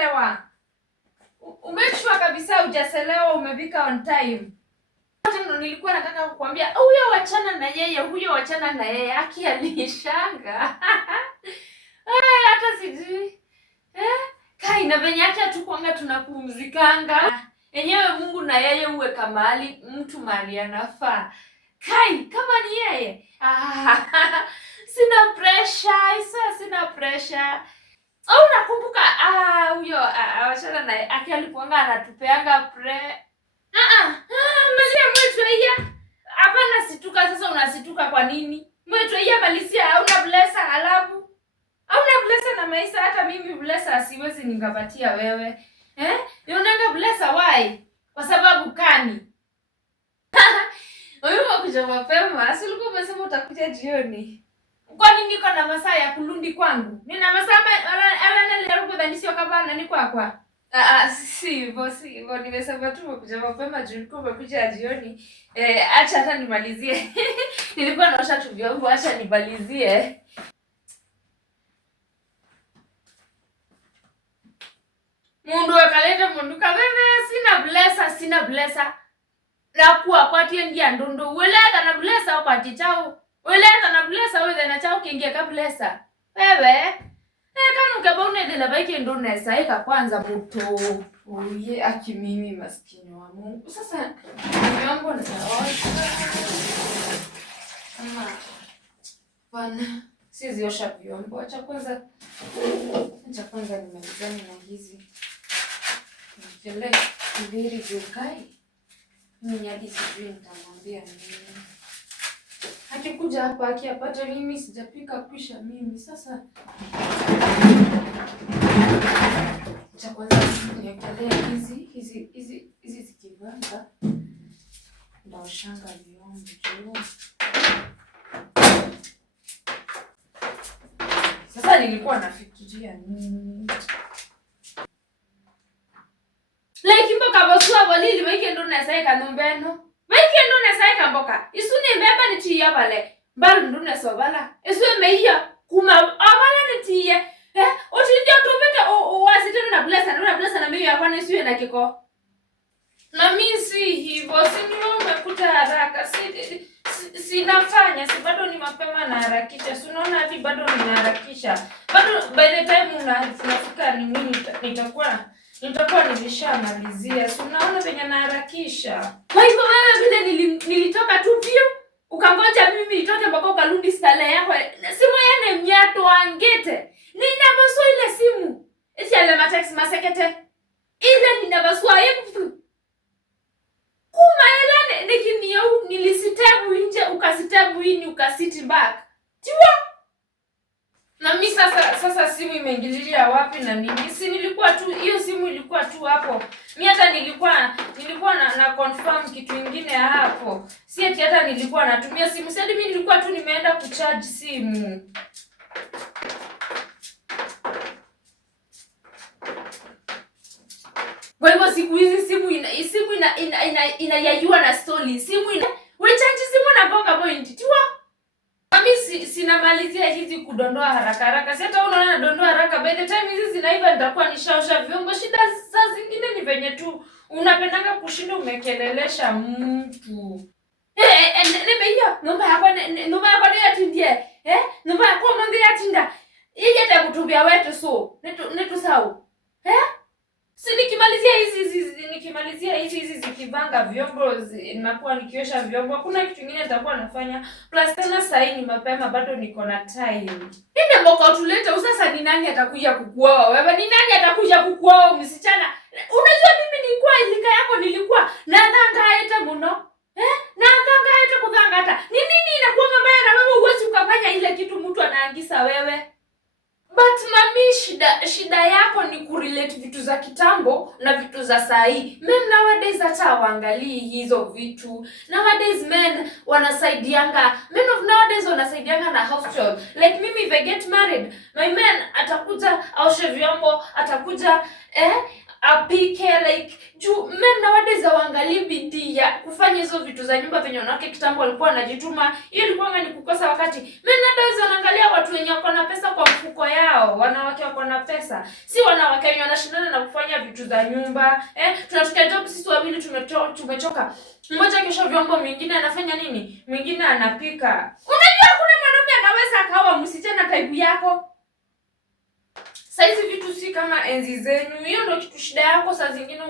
hujachelewa. Umechua kabisa hujachelewa, umefika on time. Hata nilikuwa nataka kukuambia huyo wachana na yeye, huyo wachana na yeye. Aki alishanga. Hata sijui. Kai na venye acha tu kwanga tunapumzikanga. Enyewe Mungu na yeye uweka mahali mtu mahali anafaa. Kai kama ni yeye. Sina pressure, sina pressure. Au nakumbuka huyo wachana na Aki alipoanga anatupeanga Malia mwetu hapana situka sasa unasituka kwa nini? Mwetu Malisia hauna blessa alafu. Hauna blessa na maisha hata mimi blessa siwezi ningapatia wewe. Unanga blessa why? Kwa sababu kani? Wewe unakuja mapema, si ulikuwa umesema utakuja jioni. Kwani niko na masaa ya kulundi kwangu? Nina masaa nisio kama nani kwa. Si hivyo. Nimesema tu umekuja mapema juu ulikuwa umekuja jioni. Acha hata nimalizie. Nilikuwa naosha tu vyombo, acha nimalizie. Mundu akaleta mundu kabebe sina blessa. Na kuwa kwati ngia ndondo. Weleta na blessa kwa tichao. Weleta na blessa wewe na chao kingia ka blessa. Wewe kanu kabone de la bike ndo nasaika kwanza buto. Oye Aki mimi maskini wa Mungu. Sasa vyombo na bana sizi osha vyombo. Acha kwanza nimalizane na hizi. Nipele very jukai. Mimi hadi sijui nitamwambia nini. Akikuja hapa akiapata mimi sijapika kwisha mimi sasa. Acha kwanza niangalie hizi zikivanga. Ndio shanga vyombo tu. Sasa nilikuwa nafikiria nini? Like mboka bosua bolili weekend ndo nasaika nombeno. Weekend ndo nasaika mboka. Isuni mbeba ni tiya bale. Balu ndo nasobala. Iswe meiya kuma amala ni tiye. Otindio tupete wasitana na blessa na meiya kwa nisiwe na kiko. Na mimi si hivyo, si ndio umekuta haraka. Sinafanya, si bado ni mapema na harakisha. Si unaona hadi bado ninaharakisha. Bado by the time unafika ni mimi nitakuwa nimeshamalizia. Si unaona venye naharakisha. Kwa hivyo wewe vile nilitoka tu pio, ukangoja mimi nitoke mpaka ukarudi stale yako. Simu yene mnyato angete. Ninabasua ile simu. Eti ale matext masekete. Ile ninabasua hivi. Kuma elane nikiniyo nilisitabu nje ukasitabu ini ukasiti back. Tiwa. Na mimi sasa simu imeingililia wapi na nini? Si nilikuwa tu hiyo simu ilikuwa tu hapo. Mimi hata nilikuwa na confirm kitu kingine hapo. Si eti hata nilikuwa natumia simu. Sasa mimi nilikuwa tu nimeenda kucharge simu. Kwa hivyo siku hizi simu inayayua na story. We change simu na bonga point. Tiwa. Mimi sinamalizia hizi kudondoa haraka. Si hata unaona dondoa haraka. By the time hizi zinaiva nitakuwa nishaosha vyombo. Shida saa zingine ni venye tu unapendanga kushinda umekelelesha mtu. Nimeia nomba yako ni atindie. Nomba yako mwende atinda. Ije takutubia wetu so. Netu sawa. Si nikimalizia hizi zikivanga vyombo nakuwa nikiosha vyombo. Hakuna kitu kingine nitakuwa nafanya. Plus tena saa hii ni mapema bado niko na time. Nende mboka utulete usasa ni nani atakuja kukuoa wewe? Ni nani atakuja kukuoa msichana? Unajua mimi nilikuwa ilika yako nilikuwa nadhanga hata mno. Nadhanga hata kudhanga hata. Ni nini inakuwa mbaya na wewe uwezi ukafanya ile kitu mtu anaangisa wewe? But mami shida yako ni kurelate vitu za kitambo na vitu za saa hii. Men nowadays hata waangalii hizo vitu. Nowadays men wanasaidianga na house job. Like mimi if I get married, my man atakuja aoshe vyombo, atakuja apike like men nowadays waangalii bidii ya kufanya hizo vitu za nyumba venye wanawake kitambo walikuwa wanajituma. Hiyo ilikuwa ni kukosa wakati. Men nowadays wanaangalia watu wenye wako na pesa kwa mfuko yao. yao, wanawake wako na pesa. Si wanawake wenye wanashindana na kufanya vitu za nyumba. Tunataka job sisi wawili tumechoka. Mmoja kesho vyombo, mwingine anafanya nini? Mwingine anapika. Unajua kuna mwanaume anaweza akawa msichana type yako. Saizi vitu si kama enzi zenyu. Hiyo ndio kitu shida yako, saa zingine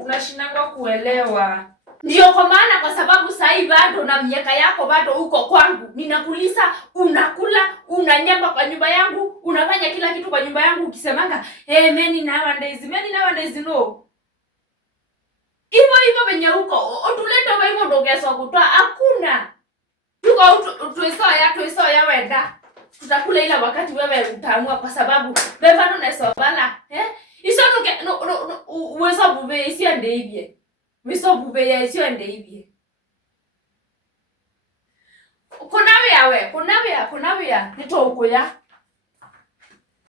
unashindangwa kuelewa. Ndio kwa maana, kwa sababu sasa bado na miaka yako bado uko kwangu. Ninakulisa, unakula, unanyamba kwa nyumba yangu, unafanya kila kitu kwa nyumba yangu ukisemanga, many nowadays no. Hivyo venye huko, utuleta wewe ndo kesho kutoa hakuna. Tuko tuisoya wenda. Tutakula ila wakati wewe utaamua, kwa sababu beba ndo nasobala. Isotoke no uwezo bube isi ande hivye. Wiso bube ya isi ande hivye. Kunawea nito ukuya.